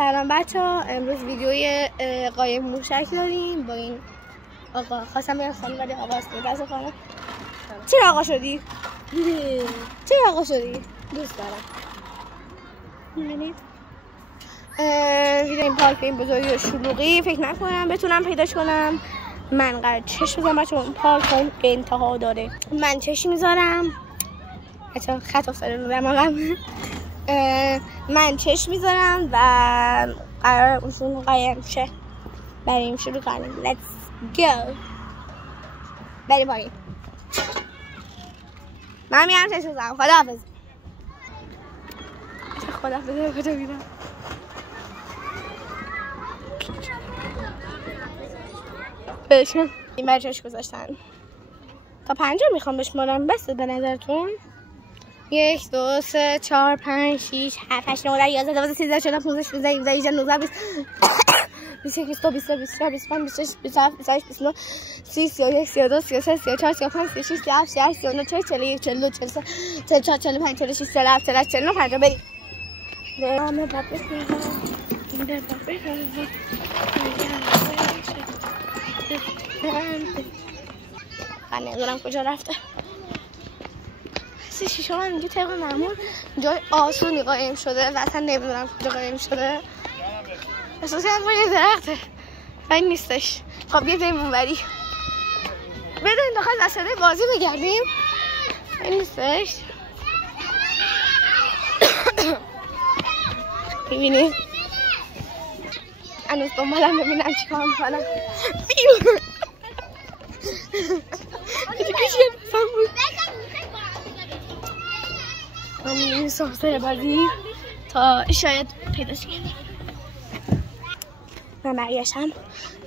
سلام بچه‌ها، امروز ویدیوی قایم موشک داریم با این آقا. خواستم بگم خانم ولی آقا است. متاسفانه. چرا آقا شدی؟ چرا آقا شدی؟ دوست دارم. می‌بینید؟ ویدیو این پارک این بزرگی و شلوغی فکر نکنم بتونم پیداش کنم. من قرار چشم بزنم بچه‌ها، اون پارک اون انتها داره. من چشم میذارم. بچه‌ها خط افتاده رو دماغم. من چشم میذارم و قرار اون قایم شه. بریم شروع کنیم. Let's go. بریم پایین. من میرم چشم میذارم. خداحافظ. خداحافظ. کجا میرم؟ بشم این بچه‌اش گذاشتن تا 5 میخوام بشمارم. بسه به نظرتون؟ 1 2 3 4 5 6 7 8 9 10 11 12 13 14 15 16 17 18 19 20 21 22 23 24 25 26 27 28 29 30 31 32 33 34 35 36 37 38 39 40 41 42 43 44 45 46 47 48 49 50 بریم. نام بابا من نمیدونم کجا رفته. شیشه من میگه طبق معمول جای آسونی قایم شده و اصلا نمیدونم کجا قایم شده. احساسی هم باید درخته و این نیستش. خب بیا بریم اونوری. بریم داخل وسیله بازی بگردیم. این نیستش. ببینید هنوز دنبالم ببینم چیکار میکنم. من میریم ساختار بازی تا شاید پیداش کنیم. من برگشتم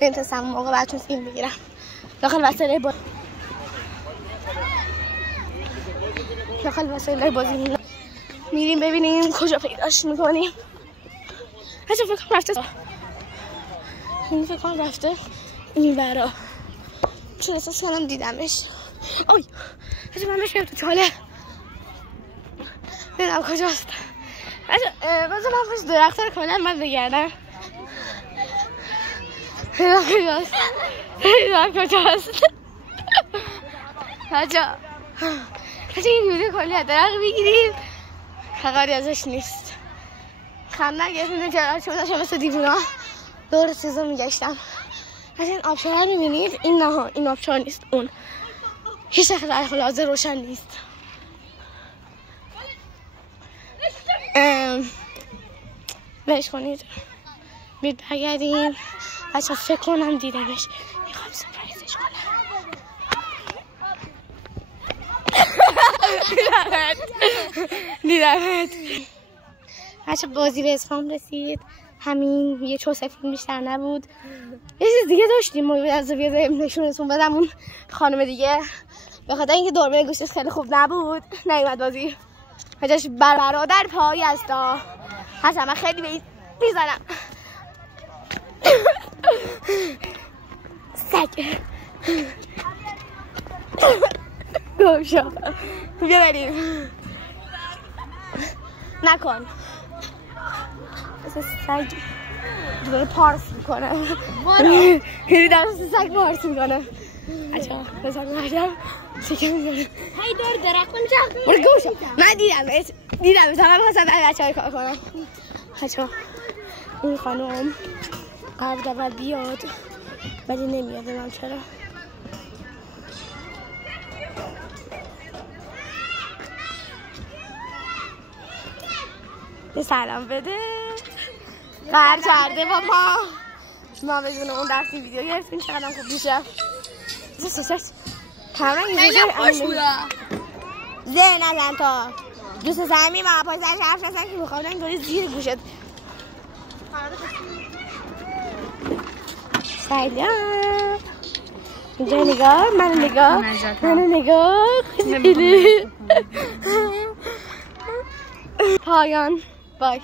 نمیتونستم اون موقع براتون فیلم بگیرم. داخل وسایل بازی میریم ببینیم کجا پیداش میکنیم. حتی فکر کنم رفته این برا، چون احساس کنم دیدمش. اوی حتی من بشم تو چاله دیدم کجاست. بذار من پشت درخت رو کنم من بگردم. دیدم کجاست. بچه این ویدیو کلی از درخت بگیریم خبری ازش نیست. خندن گرفتیم چرا چون داشتم مثل دیوونا دور چیزا میگشتم. این آبشار رو میبینید؟ این نه، این آبشار نیست، اون هیچ در حاضر روشن نیست. بهش کنید بید برگردیم. بچه فکر کنم دیدمش. میخوام سپرایزش کنم. دیدمت. بچه بازی به اسفام رسید. همین یه چوسه فیلم بیشتر نبود. یه چیز دیگه داشتیم از نشونتون بدم. اون خانم دیگه به خاطر اینکه دوربین گوشش خیلی خوب نبود نیومد بازی. بچه‌اش برادر پای است. حتما من خیلی به این میزنم. سگ گوشا بیا بریم. نکن مثل سگ داره پارس میکنه. هیدی در سگ پارس میکنه. اچه بزن بردم سکه میزنه. هی دور درخت میشه برو گوشا. من دیدم من میخواستم برای بچه های کار کنم. بچه این خانم قبل اول بیاد ولی نمیاد. من چرا سلام بده قهر کرده بابا. ما بدون اون درسی ویدیو گرفتیم. چقدر خوب میشه. سوسش کامران خیلی خوش بوده. زه نزن تا دوست سمی ما پای سرش حرف نزن که میخوام اینطوری زیر گوشت. سلام. اینجا نگاه منو نگاه خیلی پایان. بای.